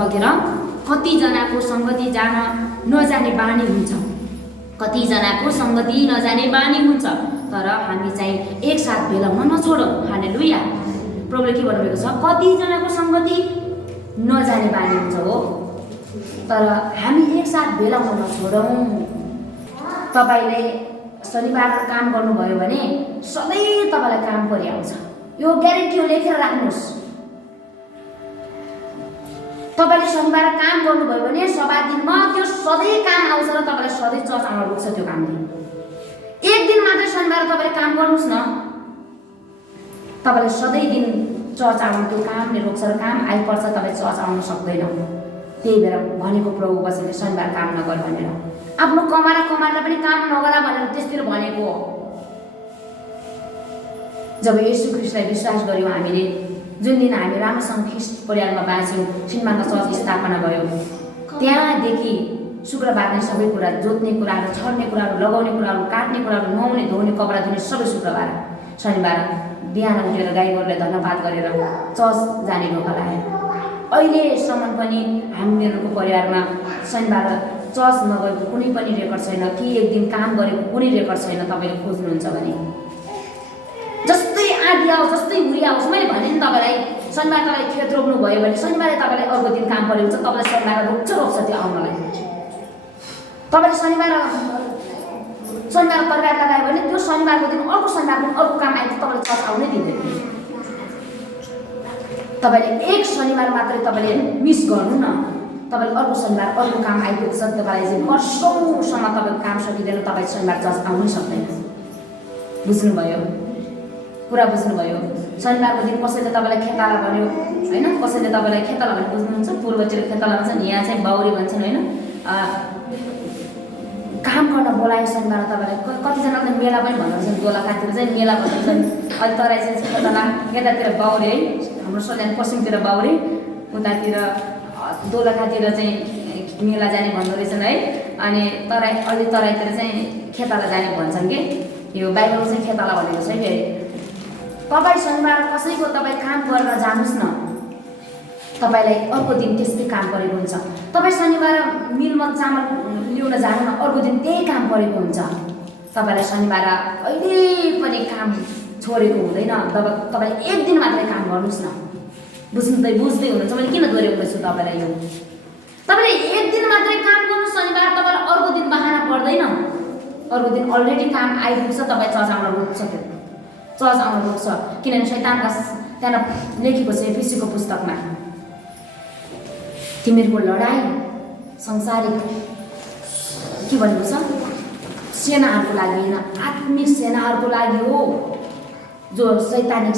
बगेर कतिजनाको सङ्गति जान नजाने बानी हुन्छ, कतिजनाको सङ्गति नजाने बानी हुन्छ, तर हामी चाहिँ एकसाथ भेला हुन नछोडौँ। हालेलुया। प्रभुले के भन्नुभएको छ? कतिजनाको सङ्गति नजाने बानी हुन्छ हो, तर हामी एकसाथ भेला हुन नछोडौँ। तपाईँले शनिबार काम गर्नुभयो भने सधैँ तपाईँलाई काम परिआउँछ, यो ग्यारेन्टी हो, लेखेर राख्नुहोस्। तपाईँले शनिबार काम गर्नुभयो भने सभा दिनमा त्यो सधैँ काम आउँछ र तपाईँलाई सधैँ चर्च आउन रोक्छ त्यो कामले। एक दिन मात्रै शनिबार तपाईँले काम गर्नुहोस् न, तपाईँलाई सधैँ दिन चर्च आउनु त्यो कामले रोक्छ र काम आइपर्छ, तपाईँ चर्च आउन सक्दैन। त्यही भएर भनेको प्रभु वचनले शनिबार काम नगर भनेर, आफ्नो कमाएर पनि काम नगरा भनेर त्यसतिर भनेको हो। जब येशू ख्रीष्टलाई विश्वास गर्यौँ हामीले, जुन दिन हामी राम्रोसँग ख्रीष्ट परिवारमा बाँच्यौँ, सिन्मामा चर्च स्थापना भयो, त्यहाँदेखि शुक्रबार नै सबै कुरा, जोत्ने कुराहरू, छर्ने कुराहरू, लगाउने कुराहरू, काट्ने कुराहरू, नुहाउने धुने कपडा धुने सबै शुक्रबार। शनिबार बिहान उठेर गाईगोरुलाई धन्यवाद गरेर चर्च जाने ढोका लाग्यो। अहिलेसम्म पनि हामीहरूको परिवारमा शनिबार चर्च नगएको कुनै पनि रेकर्ड छैन, कि एक दिन काम गरेको कुनै रेकर्ड छैन। तपाईँले खोज्नुहुन्छ भने जस्तै आधी आओस्, जस्तै हुरी आओस्, मैले भने नि तपाईँलाई, शनिबार तपाईँले खेत रोप्नु भयो भने शनिबारै तपाईँलाई अर्को दिन काम पऱ्यो हुन्छ, तपाईँलाई शनिबार रोक्छ त्यो आउनलाई। तपाईँले शनिबार तरकारी लगायो भने त्यो शनिबारको दिन अर्को शनिबार दिन अर्को काम आइदियो, तपाईँले चर्च आउनै दिँदैन। तपाईँले एक शनिबार मात्रै तपाईँले मिस गर्नु न, तपाईँले अर्को शनिबार अर्को काम आइपुग्छ, तपाईँलाई चाहिँ वर्षौँसम्म तपाईँको काम सकिँदैन, तपाईँ शनिबार चर्च आउनै सक्दैन। बुझ्नुभयो? कुरा बुझ्नुभयो? शनिबारको दिन कसैले तपाईँलाई खेताला भन्यो होइन, कसैले तपाईँलाई खेताला भने बुझ्नुहुन्छ, पूर्वतिर खेताला भन्छन्, यहाँ चाहिँ बाउरी भन्छन् होइन। काम गर्न बोलायो शनिबार तपाईँलाई, कतिजनाले मेला पनि भन्नुहुन्छ, दोलखातिर चाहिँ मेला भन्नुहुन्छ, अहिले तराई चाहिँ खेताला, यतातिर बाउरी है, हाम्रो सल्यान पश्चिमतिर बाउरी, उतातिर दोलखातिर चाहिँ मेला जाने भन्दो रहेछन् है। अनि अलि तराईतिर चाहिँ खेताला जाने भन्छन् कि, यो बाइबलमा चाहिँ खेताला भनेको छ कि। तपाईँ शनिबार कसैको तपाईँ काम गरेर जानुहोस् न, तपाईँलाई अर्को दिन त्यस्तै काम परेको हुन्छ। तपाईँ शनिबार मिलमा चामल ल्याउन जानु न, अर्को दिन त्यही काम परेको हुन्छ। तपाईँलाई शनिबार कहिले पनि काम छोडेको हुँदैन, तपाईँले एक दिन मात्रै काम गर्नुहोस् न। बुझ्दै हुनुहुन्छ मैले किन दोहोऱ्याउँदैछु तपाईँलाई यो? तपाईँले एक दिन मात्रै काम गर्नु शनिबार, तपाईँलाई अर्को दिन बहाना पर्दैन। अर्को दिन अलरेडी काम आइपुग्छ, तपाईँ चर्च आउन रोक्छ, चर्च आउन रोक्छ। किनभने शैतानका त्यहाँ लेखेको छ एफिसीको पुस्तकमा, तिमीहरूको लडाइँ संसारिक के भनेको छ, सेनाहरूको लागि होइन, आत्मिक सेनाहरूको लागि हो, जो शैतानिक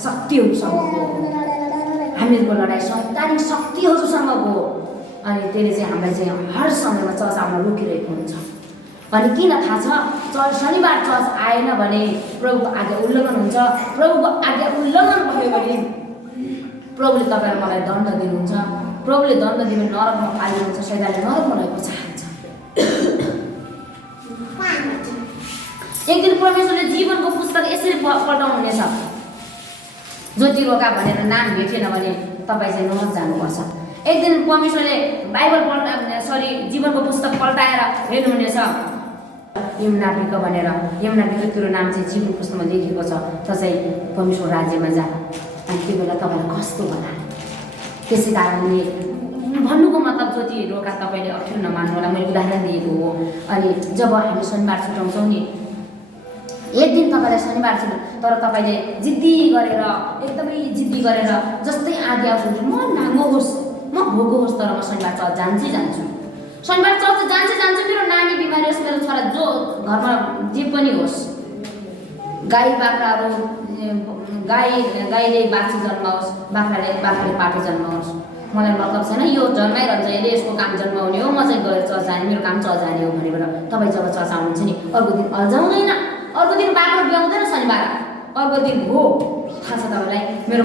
शक्तिहरूसँगको। हामीहरूको लडाइँ शैतानिक शक्तिहरूसँगको। अनि त्यसले चाहिँ हामीलाई चाहिँ हर समयमा चर्च आउन रोकिरहेको हुन्छ। अनि किन थाहा छ? शनिबार चर्च आएन भने प्रभुको आज्ञा उल्लङ्घन हुन्छ। प्रभुको आज्ञा उल्लङ्घन भयो भने प्रभुले तपाईँ र मलाई दण्ड दिनुहुन्छ। प्रभुले दण्ड दिनु नरकमा फालिदिनुहुन्छ, शैतानले नरकमा रहेको चाहन्छ। एक दिन परमेश्वरले जीवनको पुस्तक यसरी पल्टाउनुहुनेछ, ज्योति रोका भनेर नाम भेटेन भने तपाईँ चाहिँ नरक जानुपर्छ। एक दिन परमेश्वरले बाइबल जीवनको पुस्तक पल्टाएर हेर्नुहुनेछ, यमुनापिक भनेर, यमुनापिक तेरो नाम चाहिँ जीवन पुस्तकमा लेखेको छ, त चाहिँ परमेश्वर राज्यमा जा। अनि त्यो बेला तपाईँलाई कस्तो होला? त्यसै कारणले भन्नुको मतलब ज्योति रोका तपाईँले अप्ठ्यारो नमान्नु होला, मैले उदाहरण दिएको हो। अनि जब हामी शनिबार छुट्याउँछौँ नि, एक दिन तपाईँलाई शनिबार छुट्यो, तर तपाईँले जिद्दी गरेर, एकदमै जिद्दी गरेर, जस्तै आदि आउँछ म नाङ्गो होस्, म भोको होस्, तर म शनिबार चर्च जान्छु। शनिबार चर्च जान्छु, मेरो नानी बिमारी होस्, मेरो छोरा जो घरमा जे पनि होस्, गाई बाख्राहरू, गाईले बाछी जन्माओस्, बाख्राले पाठे जन्माओस्, मलाई मतलब छैन, यो जन्माइरहन्छ, यसले यसको काम जन्माउने हो, म चाहिँ गएर चर्च जाने, मेरो काम चर्च जाने हो भनेर तपाईँ जब चर्च आउनुहुन्छ नि, अर्को दिन अल्झाउँदैन, अर्को दिन बाख्रा ब्याउँदैन शनिबार, अर्को दिन हो थाहा छ तपाईँलाई, मेरो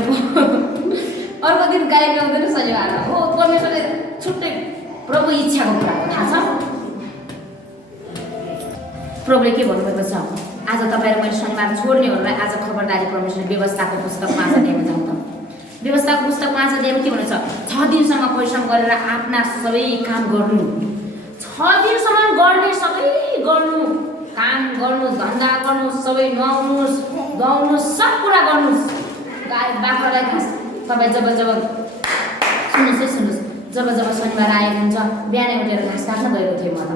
अर्को दिन गाई ब्याउँदैन शनिबार हो। परमेश्वरले छुट्टै प्रभु इच्छाको कुरा हो, थाहा छ? प्रभुले के भन्नुभएको छ? आज तपाईँ र मैले शनिबार छोड्नेहरूलाई आज खबरदारी परमेश्वरले व्यवस्थाको पुस्तकमा आज ल्याउन जाउँ त। व्यवस्थाको पुस्तक 5 अध्यायमा के भनेछ? 6 दिनसम्म परिश्रम गरेर आफ्ना सबै काम गर्नु। 6 दिनसम्म गर्ने सबै गर्नु, काम गर्नु, धन्दा गर्नु, सबै नुहाउनुहोस्, गाउनुहोस्, सब कुरा गर्नुहोस्। गाई बाख्रालाई घाँस तपाईँ जब सुन्नुहोस्, जब शनिबार आएको हुन्छ बिहानै उठेर घाँस काट्न गएको थिएँ म त,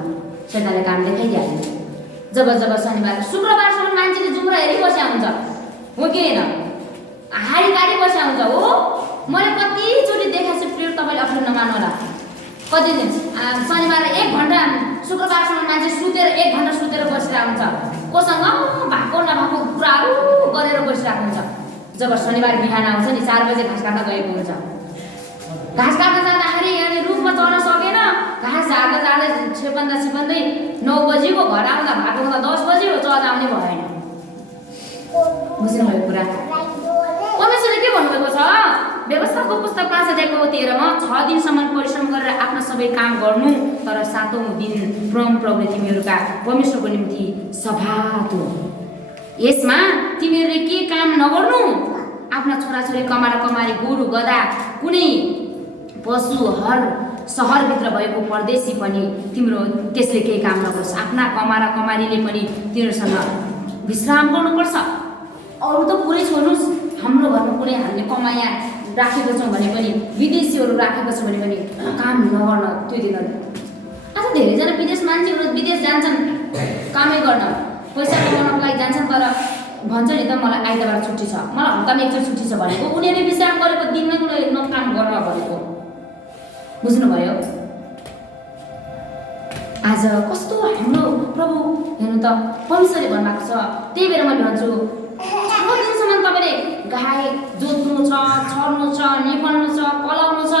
शैतानले काम देखाइदिहाल्यो। जब शनिबार शुक्रबारसम्म मान्छेले जुम्रो हेरिबस्या हुन्छ हो कि होइन, हाडी गाडी बस्या हुन्छ हो। मैले कतिचोटि देखाएको छु, प्रिय तपाईँले अप्ठ्यारो नमान्नु होला। कति दिन शनिबार 1 घन्टा, शुक्रबारसम्म मान्छे सुतेर 1 घन्टा सुतेर बसिरहेको हुन्छ, कोसँग भएको नभएको कुराहरू गरेर बसिरहेको हुन्छ। जब शनिबार बिहान आउँछ नि 4 बजे घाँस काट्न गएको हुन्छ, घाँस काट्न जाँदाखेरि यहाँ रुखमा चढ्न सकेन, घाँस झार्दा छिपन्दै 9 बजीको घर आउँदा भएको हुँदा 10 बजी हो, चढाउने भएन। बुझ्नुभयो कुरा? परमेश्वरले के भन्नुभएको छ? व्यवस्थाको पुस्तक 5 अध्यायको 13 मा 6 दिनसम्म परिश्रम गरेर आफ्नो सबै काम गर्नु, तर 7औं दिन प्रभुले तिमीहरूका परमेश्वरको निम्ति सब्बात हो। यसमा तिमीहरूले के काम नगर्नु? आफ्ना छोराछोरी, कमारी, गोरु, गधा, कुनै पशु, हर सहरभित्र भएको परदेशी पनि तिम्रो त्यसले केही काम नगरोस्। आफ्ना कमारीले पनि तिनीहरूसँग विश्राम गर्नुपर्छ। अरू त पुरै छोड्नुहोस्, हाम्रो घरमा कुनै हामीले कमाया राखेको छौँ भने पनि, विदेशीहरू राखेको छ भने पनि काम नगर्न त्यो दिनहरू। आज धेरैजना विदेश मान्छेहरू विदेश जान्छन् कामै गर्न, पैसा कमाउनको लागि जान्छन्, तर भन्छ नि त मलाई आइतबार छुट्टी छ, मलाई हप्तामा एकचोटि छुट्टी छ भनेको उनीहरूले विश्राम गरेको दिनमा कुनै काम गर्न भनेको। बुझ्नुभयो? आज कस्तो हाम्रो प्रभु हेर्नु त परमेश्वरले भन्नुभएको छ। त्यही भएर मैले भन्छु 6 दिनसम्म तपाईँले गाई जोत्नु छ, छर्नु छ, निपल्नु छ, कलाउनु छ,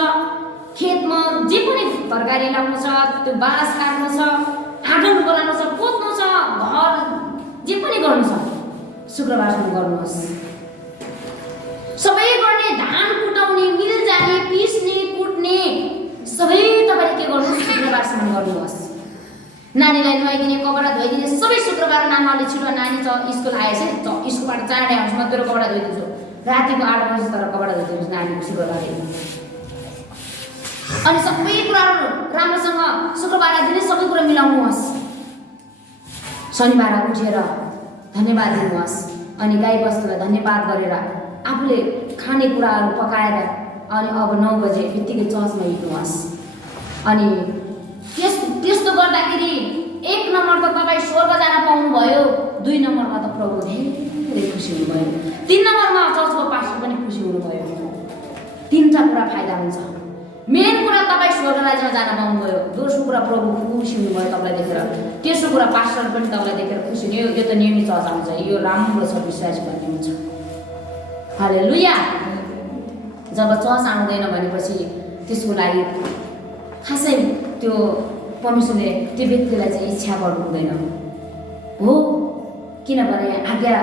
खेतमा जे पनि तरकारी लाउनु छ, त्यो बाँस काट्नु छ, आँगन बनाउनु छ, पोत्नु छ, घर जे पनि गर्नु छ, शुक्रबारसम्म गर्नुहोस्। सबै गर्ने, धान कुटाउने, मिल जाने, पिस्ने, कुट्ने सबै तपाईँले के गर्नुहोस्? शुक्रबारसम्म गर्नुहोस्। नानीलाई नुहाइदिने, कपडा धोइदिने सबै शुक्रबार। नानीले छिटो नानी स्कुल आएछ, स्कुलबाट चाँडै आउँछ, म तेरो कपडा धोइदिन्छु, रातिको 8 बजी तर कपडा धोइदिनुहोस् नानीको शुक्रबार। अनि सबै कुराहरू राम्रोसँग शुक्रबार दिने सबै कुरा मिलाउनुहोस्। शनिबार उठेर धन्यवाद दिनुहोस्, अनि गाई बस्तुलाई धन्यवाद गरेर आफूले खाने कुराहरू पकाएर अनि अब 9 बजे बित्तिकै चर्चमा हिँड्नुहोस्। अनि त्यस्तो गर्दाखेरि 1 नम्बर त तपाईँ स्वर्ग जान पाउनुभयो, 2 नम्बरमा त प्रभु धेरै खुसी हुनुभयो, 3 नम्बरमा चर्चको पास्टर पनि खुसी हुनुभयो। 3टा कुरा फाइदा हुन्छ। मेन कुरा तपाईँ स्वर्ग राज्यमा जान पाउनुभयो, दोस्रो कुरा प्रभु खुसी हुनुभयो तपाईँलाई देखेर, तेस्रो कुरा पास्टर पनि तपाईँलाई देखेर खुसी हुने। यो त नियमित चर्च आउँछ, यो राम्रो छ, विश्वास गर्ने हुन्छ। हालेलुया। जब चर्च आउँदैन भनेपछि त्यसको लागि खासै त्यो परमेश्वरले त्यो व्यक्तिलाई चाहिँ इच्छा गर्नु हुँदैन हो, किनभने आज्ञा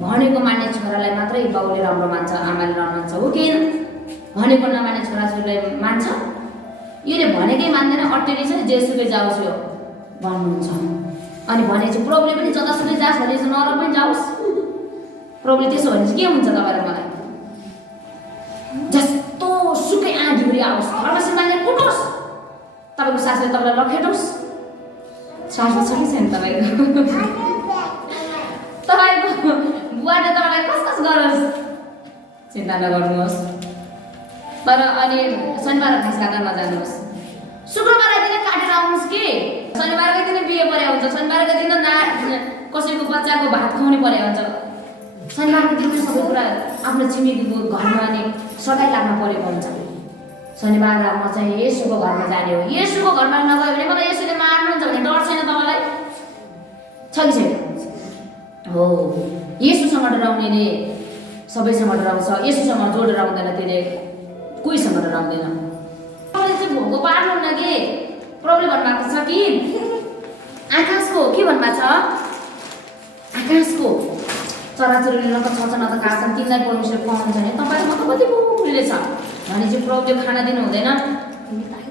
भनेको मान्ने छोरालाई मात्रै बाउले राम्रो मान्छ, आमाले राम्रो मान्छ हो कि होइन? भनेको नमान्ने छोराछोरीलाई मान्छ? यसले भनेकै मान्दैन, अटेरी छ, जेसुकै जाओस् यो भन्नुहुन्छ। अनि भने चाहिँ प्रभुले पनि जतासुकै जाओस् भने चाहिँ नरक पनि जाओस्। प्रभुले त्यसो भने चाहिँ के हुन्छ तपाईँ र मलाई? जस्तो सुकै आँधीहुरी आओस्, घरमा सिमानले कुटोस्, तपाईँको सासुले तपाईँलाई लखेटोस्। सासु छ कि छैन तपाईँको? तपाईँको बुवाले तपाईँलाई कस गरोस्, चिन्ता नगर्नुहोस्। तर अनि शनिबार घाँस काट्न नजानुहोस्, शुक्रबार दिन काटेर आउनुहोस् कि शनिबारकै दिन बिहे परे हुन्छ, शनिबारकै दिन कसैको बच्चाको भात खुवाउने परे हुन्छ, शनिबारको दिन सबै कुरा आफ्नो छिमेकीको घरमा अनि सगाइ लाग्न परेको हुन्छ। शनिबार म चाहिँ येशूको घरमा जाने हो, येशूको घरमा नगयो भने मलाई येशूले मार्नुहुन्छ भने डर छैन तपाईँलाई? छ कि छैन? हो, येशूसँग डराउनेले सबैसँग डराउँछ, येशूसँग जो डराउँदैन त्यसले कोहीसँग डराउँदैन। तपाईँले चाहिँ भोको पार्नुहुन्न कि प्रभुले भन्नुभएको छ कि आकाशको के भन्नुभएको छ? आकाशको चराचुरुले न त छन्छ न त खान्छन्, तिनलाई परमेश्वर पाउनुहुन्छ भने तपाईँको त कति ठुलो छ भने चाहिँ प्रभुले खाना दिनु हुँदैन।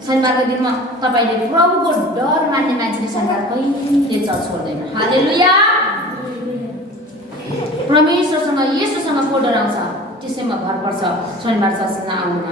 शनिबारको दिनमा तपाईँले प्रभुको डर मान्ने मान्छेले शनिबार कहिले चर्च छोड्दैन। हालेलुया। परमेश्वरसँग येशूसँग को डराउँछ विषयमा भर पर्छ शनिबार सत्सङ्ग आउनुमा।